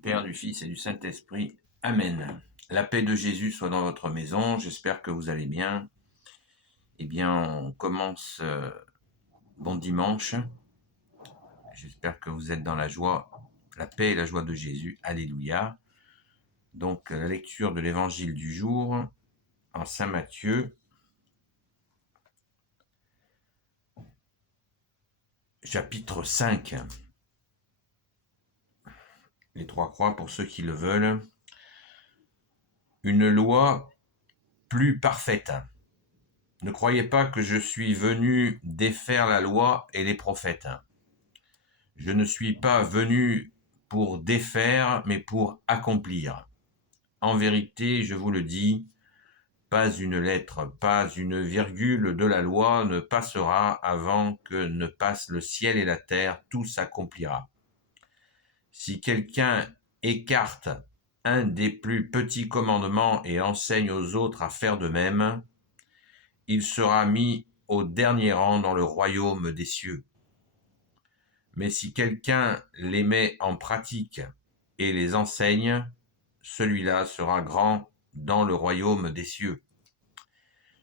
Père, du Fils et du Saint-Esprit. Amen. La paix de Jésus soit dans votre maison. J'espère que vous allez bien. Eh bien, on commence bon dimanche. J'espère que vous êtes dans la joie, la paix et la joie de Jésus. Alléluia. Donc, la lecture de l'évangile du jour en Saint Matthieu, chapitre 5. Les trois croix pour ceux qui le veulent. Une loi plus parfaite. Ne croyez pas que je suis venu défaire la loi et les prophètes. Je ne suis pas venu pour défaire, mais pour accomplir. En vérité, je vous le dis, pas une lettre, pas une virgule de la loi ne passera avant que ne passe le ciel et la terre, tout s'accomplira. Si quelqu'un écarte un des plus petits commandements et enseigne aux autres à faire de même, il sera mis au dernier rang dans le royaume des cieux. Mais si quelqu'un les met en pratique et les enseigne, celui-là sera grand dans le royaume des cieux.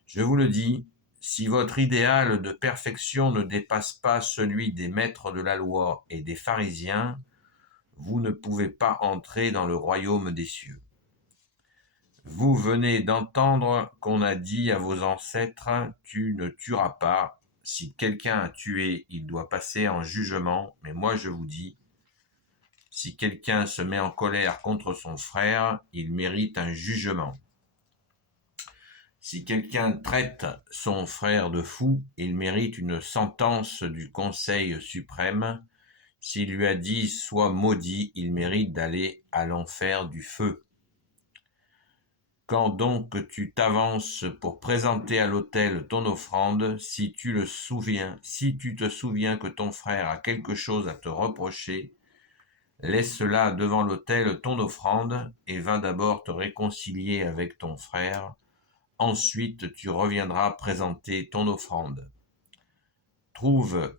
Je vous le dis, si votre idéal de perfection ne dépasse pas celui des maîtres de la loi et des pharisiens, vous ne pouvez pas entrer dans le royaume des cieux. Vous venez d'entendre qu'on a dit à vos ancêtres, tu ne tueras pas. Si quelqu'un a tué, il doit passer en jugement, mais moi je vous dis, si quelqu'un se met en colère contre son frère, il mérite un jugement. Si quelqu'un traite son frère de fou, il mérite une sentence du Conseil suprême. S'il lui a dit « sois maudit », il mérite d'aller à l'enfer du feu. Quand donc tu t'avances pour présenter à l'autel ton offrande, si tu te souviens que ton frère a quelque chose à te reprocher, laisse là devant l'autel ton offrande et va d'abord te réconcilier avec ton frère. Ensuite, tu reviendras présenter ton offrande. Trouve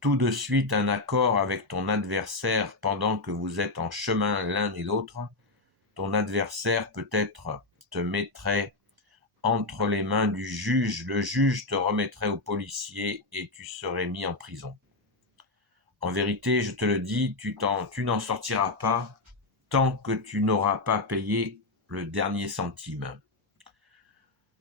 tout de suite un accord avec ton adversaire pendant que vous êtes en chemin l'un et l'autre. Ton adversaire peut-être te mettrait entre les mains du juge, le juge te remettrait au policier et tu serais mis en prison. En vérité, je te le dis, tu n'en sortiras pas tant que tu n'auras pas payé le dernier centime.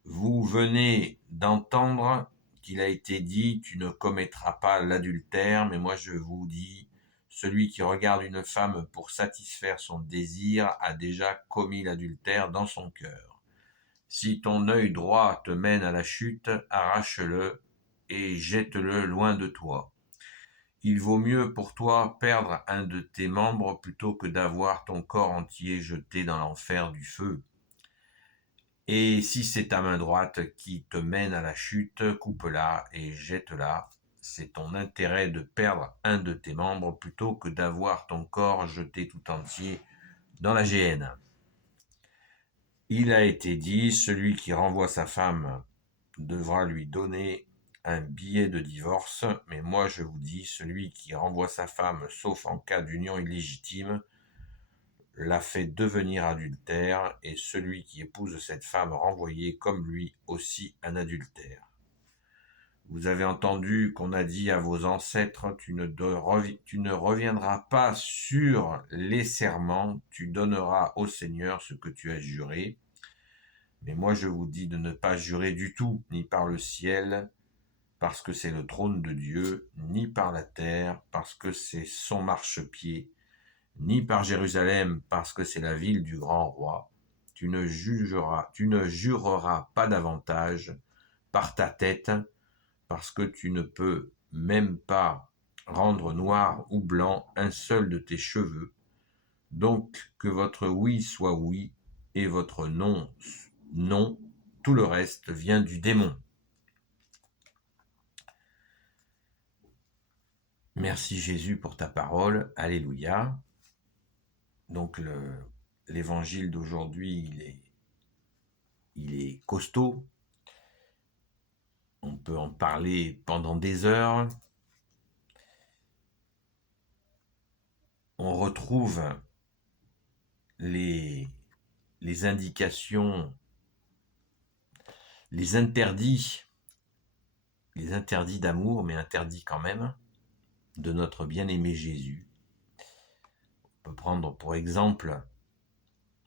Vous venez d'entendre qu'il a été dit, tu ne commettras pas l'adultère, mais moi je vous dis, celui qui regarde une femme pour satisfaire son désir a déjà commis l'adultère dans son cœur. Si ton œil droit te mène à la chute, arrache-le et jette-le loin de toi. Il vaut mieux pour toi perdre un de tes membres plutôt que d'avoir ton corps entier jeté dans l'enfer du feu. Et si c'est ta main droite qui te mène à la chute, coupe-la et jette-la. C'est ton intérêt de perdre un de tes membres plutôt que d'avoir ton corps jeté tout entier dans la géhenne. Il a été dit, celui qui renvoie sa femme devra lui donner un billet de divorce, mais moi je vous dis, celui qui renvoie sa femme, sauf en cas d'union illégitime, l'a fait devenir adultère, et celui qui épouse cette femme renvoyée comme lui aussi un adultère. Vous avez entendu qu'on a dit à vos ancêtres, tu ne reviendras pas sur les serments, tu donneras au Seigneur ce que tu as juré. Mais moi je vous dis de ne pas jurer du tout, ni par le ciel, parce que c'est le trône de Dieu, ni par la terre, parce que c'est son marchepied, ni par Jérusalem, parce que c'est la ville du grand roi. Tu ne jureras pas davantage par ta tête, parce que tu ne peux même pas rendre noir ou blanc un seul de tes cheveux. Donc que votre oui soit oui, et votre non, non, tout le reste vient du démon. Merci Jésus pour ta parole, alléluia. Donc l'évangile d'aujourd'hui, il est costaud. On peut en parler pendant des heures. On retrouve les, les indications, les interdits d'amour, mais interdits quand même, de notre bien-aimé Jésus. On peut prendre pour exemple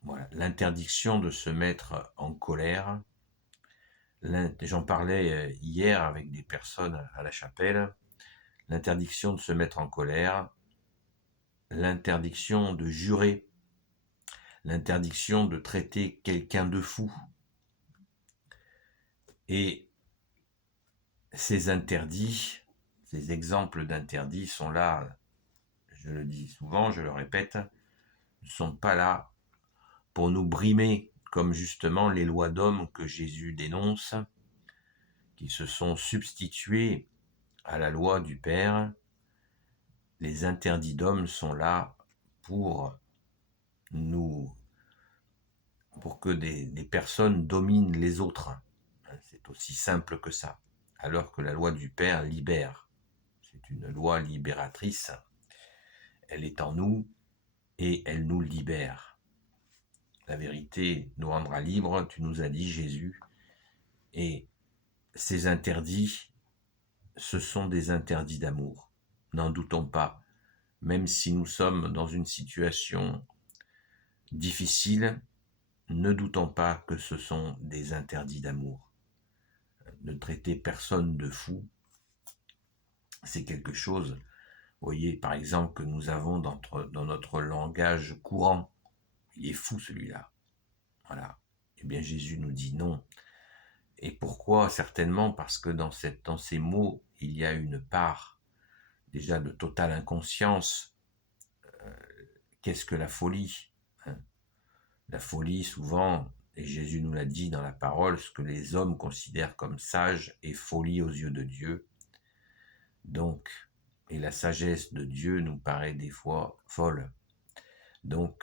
voilà, l'interdiction de se mettre en colère. J'en parlais hier avec des personnes à la chapelle. L'interdiction de se mettre en colère, l'interdiction de jurer, l'interdiction de traiter quelqu'un de fou. Et ces interdits, ces exemples d'interdits sont là, je le dis souvent, je le répète, ne sont pas là pour nous brimer, comme justement les lois d'homme que Jésus dénonce, qui se sont substituées à la loi du Père. Les interdits d'homme sont là pour que des personnes dominent les autres. C'est aussi simple que ça. Alors que la loi du Père libère. C'est une loi libératrice. Elle est en nous et elle nous libère. La vérité nous rendra libres, tu nous as dit, Jésus. Et ces interdits, ce sont des interdits d'amour. N'en doutons pas. Même si nous sommes dans une situation difficile, ne doutons pas que ce sont des interdits d'amour. Ne traiter personne de fou, c'est quelque chose, vous voyez, par exemple, que nous avons dans notre langage courant. Il est fou celui-là. Voilà. Eh bien, Jésus nous dit non. Et pourquoi? Certainement parce que dans ces mots, il y a une part déjà de totale inconscience. Qu'est-ce que la folie? La folie, souvent, et Jésus nous l'a dit dans la parole, ce que les hommes considèrent comme sage est folie aux yeux de Dieu. Donc, et la sagesse de Dieu nous paraît des fois folle. Donc,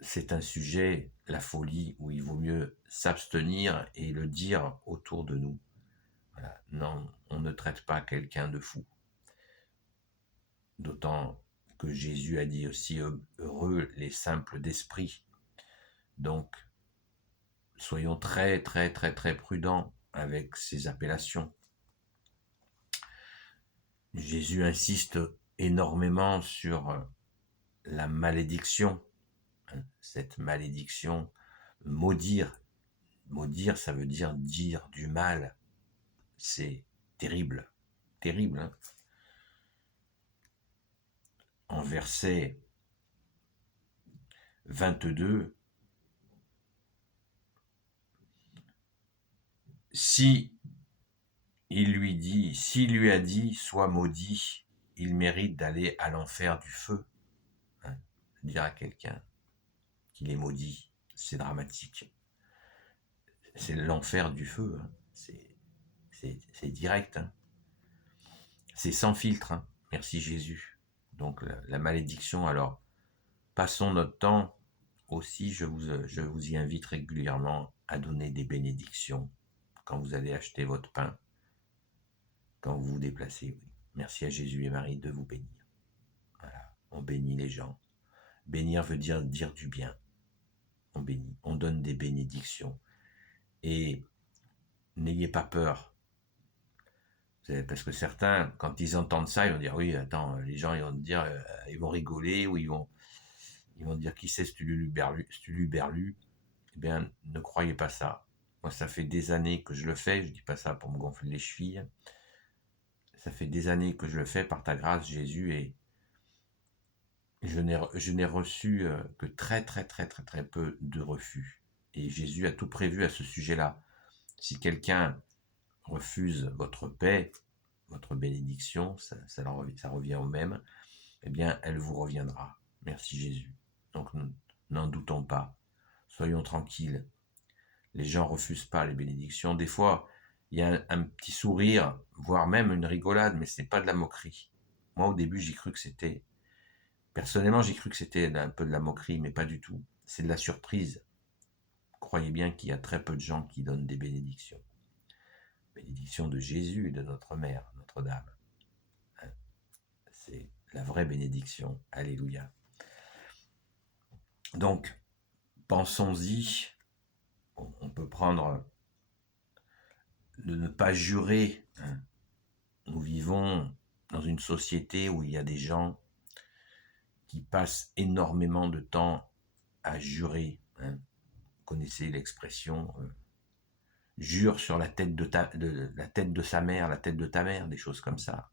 c'est un sujet, la folie, où il vaut mieux s'abstenir et le dire autour de nous. Voilà. Non, on ne traite pas quelqu'un de fou. D'autant que Jésus a dit aussi heureux les simples d'esprit. Donc, soyons très, très, très, très prudents avec ces appellations. Jésus insiste énormément sur la malédiction. Cette malédiction, maudire. Maudire, ça veut dire du mal. C'est terrible. Terrible. Hein. En verset 22, s'il lui a dit, sois maudit, il mérite d'aller à l'enfer du feu. Hein. Dire à quelqu'un qu'il est maudit, c'est dramatique. C'est l'enfer du feu. Hein. C'est direct. Hein. C'est sans filtre. Hein. Merci Jésus. Donc la malédiction, alors, passons notre temps. Aussi, je vous y invite régulièrement à donner des bénédictions quand vous allez acheter votre pain, quand vous vous déplacez. Oui. Merci à Jésus et Marie de vous bénir. Voilà. On bénit les gens. Bénir veut dire du bien. On bénit. On donne des bénédictions. Et n'ayez pas peur. Parce que certains, quand ils entendent ça, ils vont dire, oui, attends, les gens, ils vont dire, ils vont rigoler, ou ils vont dire, qui c'est ce Tuluberlu? Eh bien, ne croyez pas ça. Moi, ça fait des années que je le fais, je dis pas ça pour me gonfler les chevilles. Ça fait des années que je le fais par ta grâce, Jésus, et je n'ai reçu que très, très, très, très, très peu de refus. Et Jésus a tout prévu à ce sujet-là. Si quelqu'un refuse votre paix, votre bénédiction, ça revient au même, eh bien, elle vous reviendra. Merci Jésus. Donc, n'en doutons pas. Soyons tranquilles. Les gens refusent pas les bénédictions. Des fois, il y a un petit sourire, voire même une rigolade, mais ce n'est pas de la moquerie. Moi, au début, personnellement, j'ai cru que c'était un peu de la moquerie, mais pas du tout. C'est de la surprise. Croyez bien qu'il y a très peu de gens qui donnent des bénédictions. Bénédiction de Jésus et de notre Mère, Notre-Dame. C'est la vraie bénédiction. Alléluia. Donc, pensons-y, on peut prendre de ne pas jurer. Nous vivons dans une société où il y a des gens qui passent énormément de temps à jurer. Vous connaissez l'expression jure sur la tête la tête de sa mère, la tête de ta mère, des choses comme ça.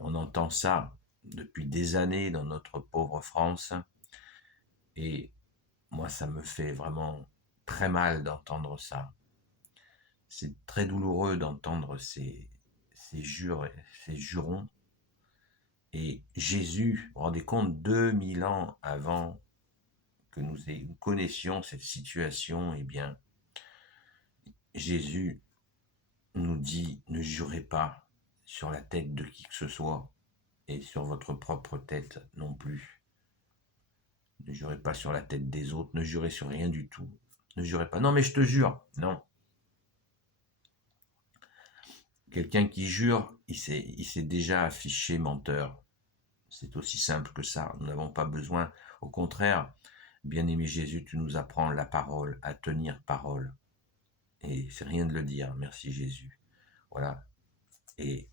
On entend ça depuis des années dans notre pauvre France, et moi ça me fait vraiment très mal d'entendre ça. C'est très douloureux d'entendre ces jurons. Et Jésus, vous vous rendez compte, 2000 ans avant que nous connaissions cette situation, eh bien, Jésus nous dit, ne jurez pas sur la tête de qui que ce soit, et sur votre propre tête non plus. Ne jurez pas sur la tête des autres, ne jurez sur rien du tout. Ne jurez pas, non mais je te jure, non. Quelqu'un qui jure, il s'est déjà affiché menteur. C'est aussi simple que ça, nous n'avons pas besoin, au contraire, bien-aimé Jésus, tu nous apprends la parole, à tenir parole. Et c'est rien de le dire, merci Jésus. Voilà. Et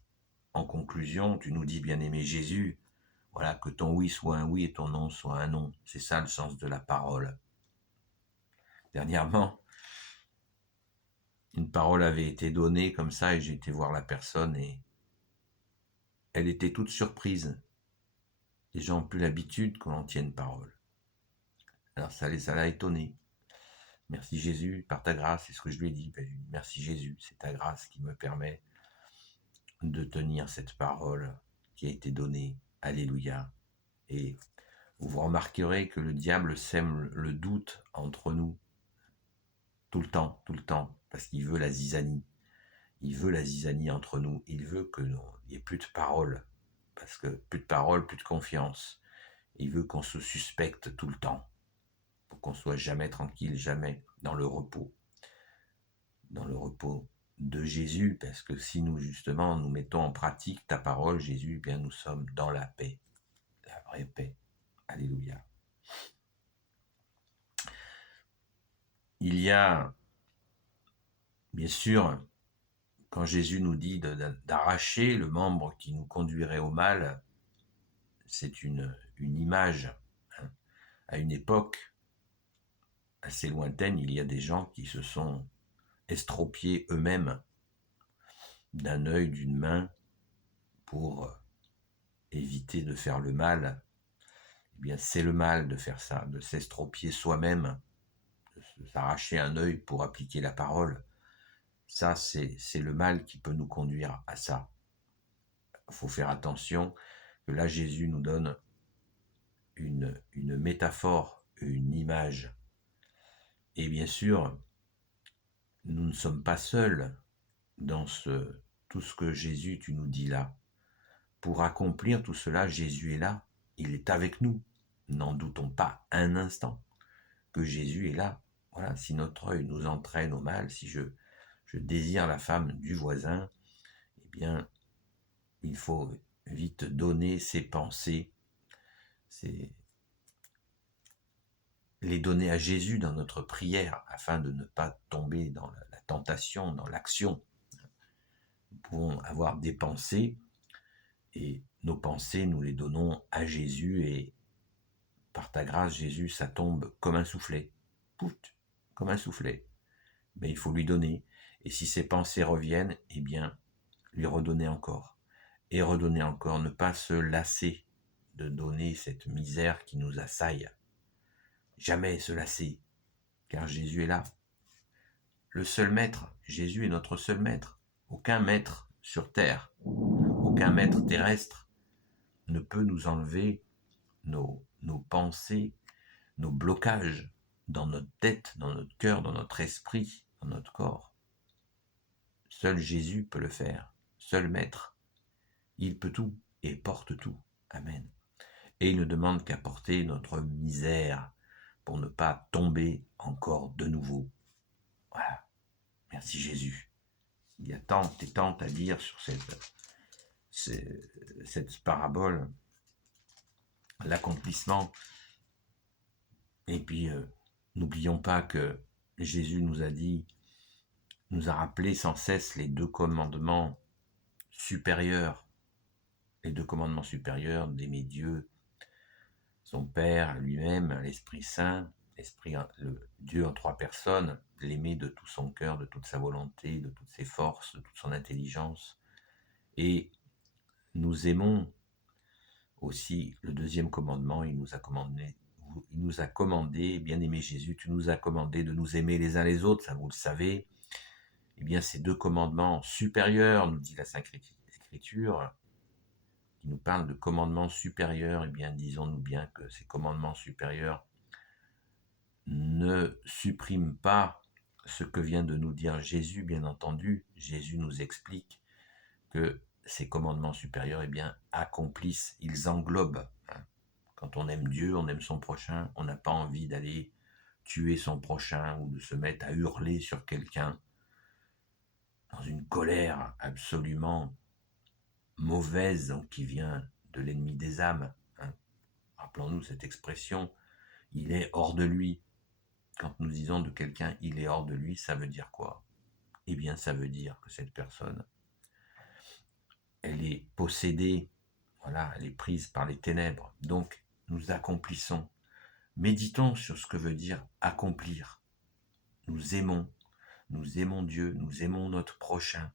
en conclusion, tu nous dis, bien-aimé Jésus, voilà, que ton oui soit un oui et ton non soit un non. C'est ça le sens de la parole. Dernièrement, une parole avait été donnée comme ça et j'ai été voir la personne et elle était toute surprise. Les gens n'ont plus l'habitude qu'on en tienne parole. Alors ça l'a étonné. Merci Jésus, par ta grâce, c'est ce que je lui ai dit. Merci Jésus, c'est ta grâce qui me permet de tenir cette parole qui a été donnée. Alléluia. Et vous remarquerez que le diable sème le doute entre nous tout le temps, parce qu'il veut la zizanie. Il veut la zizanie entre nous. Il veut qu'il n'y ait plus de parole, parce que plus de parole, plus de confiance. Il veut qu'on se suspecte tout le temps, pour qu'on soit jamais tranquille, jamais dans le repos de Jésus, parce que si nous justement nous mettons en pratique ta parole, Jésus, eh bien nous sommes dans la paix, la vraie paix. Alléluia. Il y a, bien sûr, quand Jésus nous dit d'arracher le membre qui nous conduirait au mal, c'est une image. À une époque assez lointaine, il y a des gens qui se sont estropiés eux-mêmes d'un œil, d'une main, pour éviter de faire le mal. Eh bien, c'est le mal de faire ça, de s'estropier soi-même, de s'arracher un œil pour appliquer la parole. Ça, c'est le mal qui peut nous conduire à ça. Il faut faire attention que là, Jésus nous donne une métaphore, une image. Et bien sûr, nous ne sommes pas seuls dans tout ce que Jésus, tu nous dis là. Pour accomplir tout cela, Jésus est là. Il est avec nous. N'en doutons pas un instant que Jésus est là. Voilà, si notre œil nous entraîne au mal, si je désire la femme du voisin, eh bien, il faut vite donner ses pensées, les donner à Jésus dans notre prière, afin de ne pas tomber dans la tentation, dans l'action. Nous pouvons avoir des pensées, et nos pensées, nous les donnons à Jésus, et par ta grâce, Jésus, ça tombe comme un soufflet. Pout, comme un soufflet. Mais il faut lui donner. Et si ses pensées reviennent, eh bien, lui redonner encore. Et redonner encore, ne pas se lasser de donner cette misère qui nous assaille. Jamais se lasser, car Jésus est là. Le seul maître, Jésus est notre seul maître. Aucun maître sur terre, aucun maître terrestre ne peut nous enlever nos pensées, nos blocages dans notre tête, dans notre cœur, dans notre esprit, dans notre corps. Seul Jésus peut le faire, seul maître. Il peut tout et porte tout. Amen. Et il ne demande qu'à porter notre misère pour ne pas tomber encore de nouveau. Voilà. Merci Jésus. Il y a tant et tant à dire sur cette parabole. L'accomplissement Et puis, n'oublions pas que Jésus nous a rappelé sans cesse les deux commandements supérieurs. Les deux commandements supérieurs d'aimer Dieu, son Père, lui-même, l'Esprit Saint, Dieu en trois personnes, l'aimer de tout son cœur, de toute sa volonté, de toutes ses forces, de toute son intelligence. Et nous aimons aussi le deuxième commandement, il nous a commandé, bien-aimé Jésus, tu nous as commandé de nous aimer les uns les autres, ça vous le savez. Eh bien, ces deux commandements supérieurs, nous dit la Sainte Écriture, qui nous parle de commandements supérieurs, eh bien, disons-nous bien que ces commandements supérieurs ne suppriment pas ce que vient de nous dire Jésus, bien entendu. Jésus nous explique que ces commandements supérieurs, eh bien, accomplissent, ils englobent. Quand on aime Dieu, on aime son prochain, on n'a pas envie d'aller tuer son prochain ou de se mettre à hurler sur quelqu'un dans une colère absolument mauvaise qui vient de l'ennemi des âmes. Rappelons-nous cette expression, il est hors de lui. Quand nous disons de quelqu'un il est hors de lui, ça veut dire quoi? Eh bien, ça veut dire que cette personne, elle est possédée, voilà, elle est prise par les ténèbres. Donc, nous accomplissons. Méditons sur ce que veut dire accomplir. Nous aimons Dieu, nous aimons notre prochain.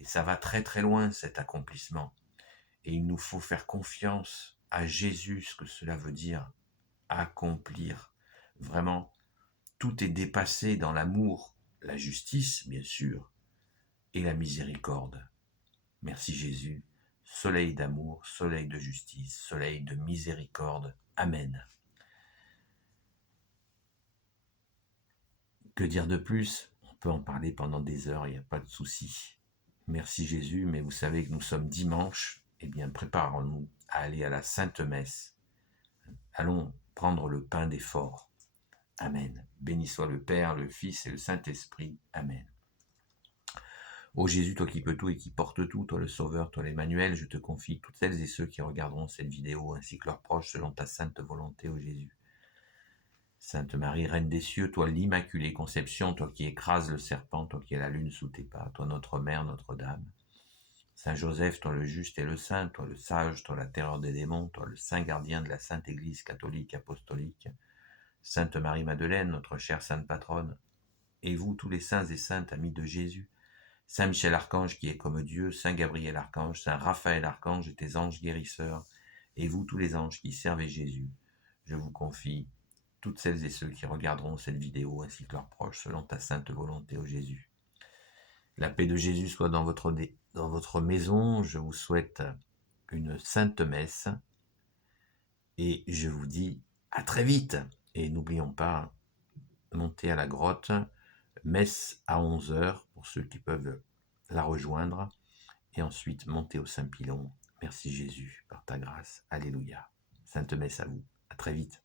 Et ça va très très loin cet accomplissement. Et il nous faut faire confiance à Jésus, ce que cela veut dire accomplir. Vraiment, tout est dépassé dans l'amour, la justice, bien sûr, et la miséricorde. Merci Jésus, soleil d'amour, soleil de justice, soleil de miséricorde. Amen. Que dire de plus? On peut en parler pendant des heures, il n'y a pas de souci. Merci Jésus, mais vous savez que nous sommes dimanche, eh bien préparons-nous à aller à la Sainte Messe. Allons prendre le pain des forts. Amen. Béni soit le Père, le Fils et le Saint-Esprit. Amen. Ô Jésus, toi qui peux tout et qui portes tout, toi le Sauveur, toi l'Emmanuel, je te confie toutes celles et ceux qui regarderont cette vidéo, ainsi que leurs proches, selon ta sainte volonté, ô Jésus. Sainte Marie, Reine des cieux, toi l'Immaculée Conception, toi qui écrases le serpent, toi qui es la lune sous tes pas, toi notre Mère, Notre-Dame. Saint Joseph, toi le juste et le saint, toi le sage, toi la terreur des démons, toi le saint gardien de la Sainte Église catholique apostolique. Sainte Marie-Madeleine, notre chère sainte patronne, et vous tous les saints et saintes amis de Jésus, Saint Michel Archange qui est comme Dieu, Saint Gabriel Archange, Saint Raphaël Archange et tes anges guérisseurs, et vous tous les anges qui servez Jésus, je vous confie toutes celles et ceux qui regarderont cette vidéo ainsi que leurs proches selon ta sainte volonté, ô Jésus. La paix de Jésus soit dans votre maison, je vous souhaite une sainte messe, et je vous dis à très vite. Et n'oublions pas, montez à la grotte, messe à 11h pour ceux qui peuvent la rejoindre, et ensuite montez au Saint-Pilon. Merci Jésus, par ta grâce. Alléluia. Sainte messe à vous. À très vite.